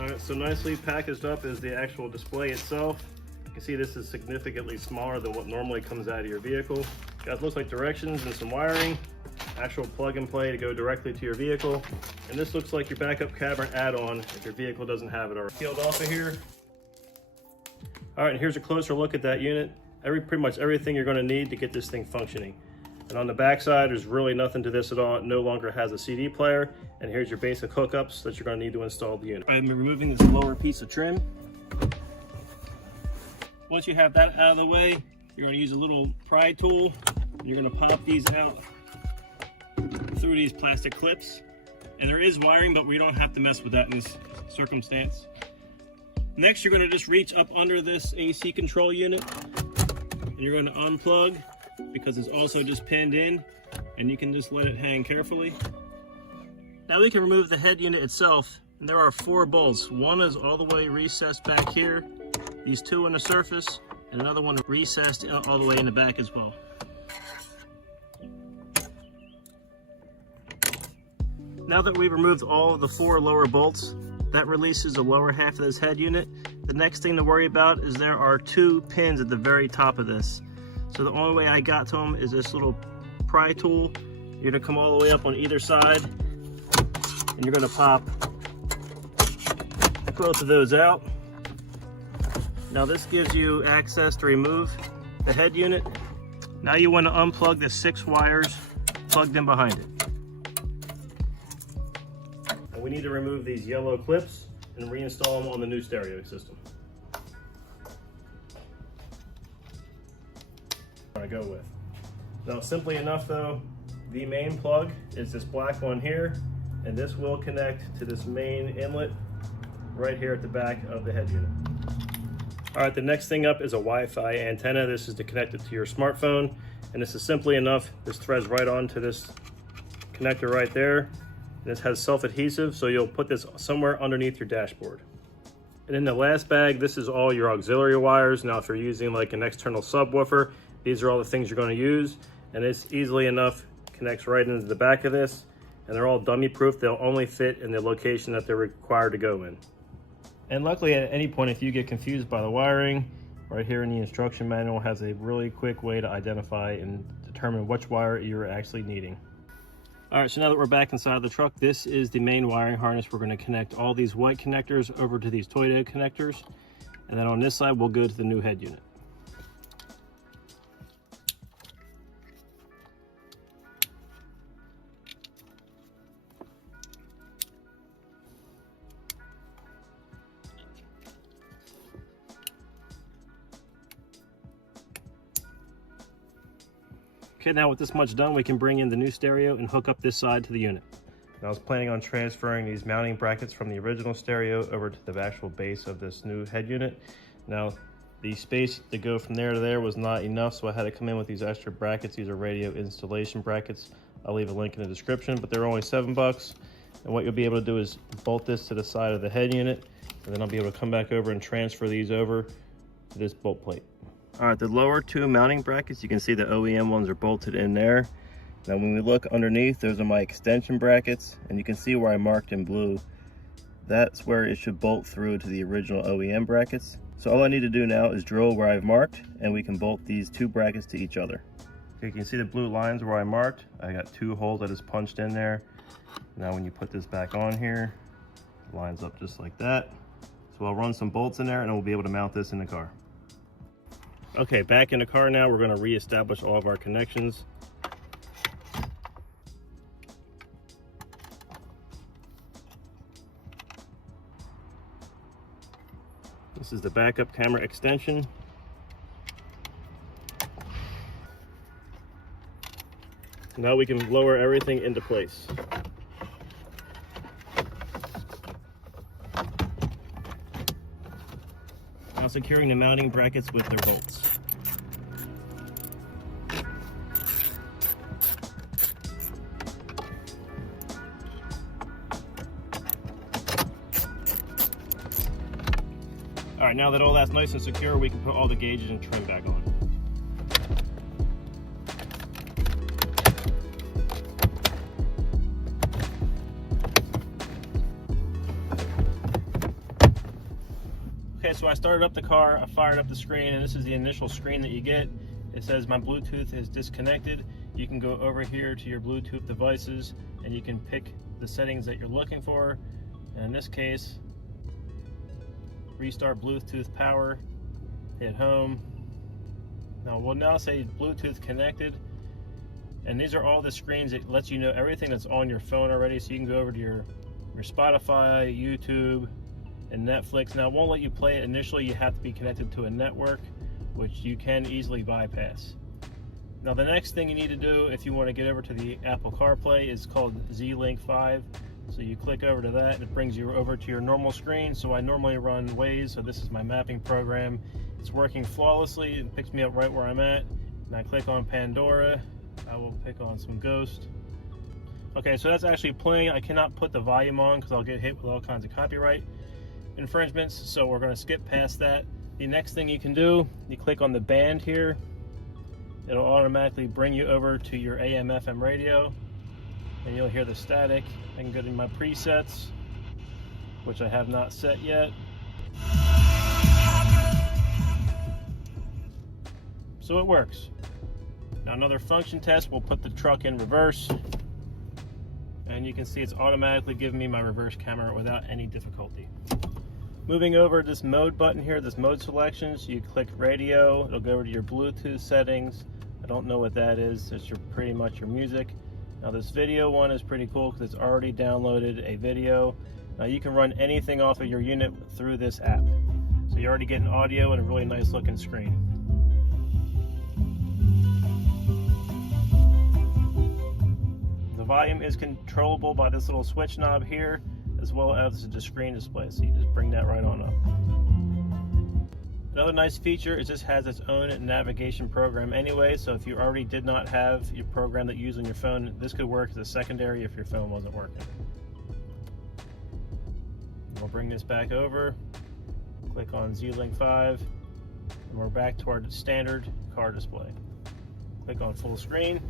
Alright, so nicely packaged up is the actual display itself. You can see this is significantly smaller than what normally comes out of your vehicle. Guys, looks like directions and some wiring, actual plug and play to go directly to your vehicle. And this looks like your backup camera add-on if your vehicle doesn't have it already. Peeled off of here. Alright, and here's a closer look at that unit. Pretty much everything you're going to need to get this thing functioning. And on the back side, there's really nothing to this at all. It no longer has a CD player. And here's your basic hookups that you're going to need to install the unit. I'm removing this lower piece of trim. Once you have that out of the way, you're going to use a little pry tool. And you're going to pop these out through these plastic clips. And there is wiring, but we don't have to mess with that in this circumstance. Next, you're going to just reach up under this AC control unit. And you're going to unplug, because it's also just pinned in, and you can just let it hang carefully. Now we can remove the head unit itself, and there are 4 bolts. One is all the way recessed back here, these 2 on the surface, and another one recessed all the way in the back as well. Now that we've removed all of the 4 lower bolts, that releases the lower half of this head unit. The next thing to worry about is there are 2 pins at the very top of this. So the only way I got to them is this little pry tool. You're gonna come all the way up on either side, and you're gonna pop both of those out. Now this gives you access to remove the head unit. Now you want to unplug the 6 wires plugged in behind it. And we need to remove these yellow clips and reinstall them on the new stereo system. I go with. Now, simply enough though, the main plug is this black one here, and this will connect to this main inlet right here at the back of the head unit. All right, the next thing up is a Wi-Fi antenna. This is to connect it to your smartphone, and this is simply enough. This threads right onto this connector right there. And this has self-adhesive, so you'll put this somewhere underneath your dashboard. And in the last bag, this is all your auxiliary wires. Now, if you're using like an external subwoofer, these are all the things you're going to use, and it's easily enough connects right into the back of this, and they're all dummy proof. They'll only fit in the location that they're required to go in. And luckily, at any point, if you get confused by the wiring, right here in the instruction manual has a really quick way to identify and determine which wire you're actually needing. All right, so now that we're back inside the truck, this is the main wiring harness. We're going to connect all these white connectors over to these Toyota connectors, and then on this side, we'll go to the new head unit. Okay, now with this much done, we can bring in the new stereo and hook up this side to the unit. And I was planning on transferring these mounting brackets from the original stereo over to the actual base of this new head unit. Now, the space to go from there to there was not enough, so I had to come in with these extra brackets. These are radio installation brackets. I'll leave a link in the description, but they're only $7. And what you'll be able to do is bolt this to the side of the head unit, and then I'll be able to come back over and transfer these over to this bolt plate. All right, the lower 2 mounting brackets, you can see the OEM ones are bolted in there. Now when we look underneath, those are my extension brackets, and you can see where I marked in blue. That's where it should bolt through to the original OEM brackets. So all I need to do now is drill where I've marked, and we can bolt these 2 brackets to each other. Okay, you can see the blue lines where I marked. I got 2 holes that is punched in there. Now when you put this back on here, it lines up just like that. So I'll run some bolts in there, and we'll be able to mount this in the car. Okay, back in the car now, we're going to reestablish all of our connections. This is the backup camera extension. Now we can lower everything into place. Now securing the mounting brackets with their bolts. All right, now that all that's nice and secure, we can put all the gauges and trim back on. Okay, so I started up the car, I fired up the screen, and this is the initial screen that you get. It says my Bluetooth is disconnected. You can go over here to your Bluetooth devices and you can pick the settings that you're looking for. And in this case, restart Bluetooth power, hit home. Now we'll now say Bluetooth connected. And these are all the screens that lets you know everything that's on your phone already. So you can go over to your Spotify, YouTube, and Netflix. Now it won't let you play it initially. You have to be connected to a network, which you can easily bypass. Now the next thing you need to do if you want to get over to the Apple CarPlay is called Z-Link 5. So you click over to that and it brings you over to your normal screen. So I normally run Waze, so this is my mapping program. It's working flawlessly. It picks me up right where I'm at. And I click on Pandora. I will pick on some Ghost. Okay, so that's actually playing. I cannot put the volume on because I'll get hit with all kinds of copyright infringements, so we're going to skip past that. The next thing you can do, you click on the band here. It'll automatically bring you over to your AM/FM radio, and you'll hear the static. I can go to my presets, which I have not set yet. So it works. Now another function test, we'll put the truck in reverse, and you can see it's automatically giving me my reverse camera without any difficulty. Moving over to this mode button here, this mode selections, you click radio, it'll go over to your Bluetooth settings. I don't know what that is, it's pretty much your music. Now this video one is pretty cool because it's already downloaded a video. Now you can run anything off of your unit through this app. So you're already getting audio and a really nice looking screen. The volume is controllable by this little switch knob here, as well as the screen display, so you just bring that right on up. Another nice feature is this has its own navigation program anyway, so if you already did not have your program that you use on your phone, this could work as a secondary if your phone wasn't working. We'll bring this back over, click on Z-Link 5, and we're back to our standard car display. Click on full screen.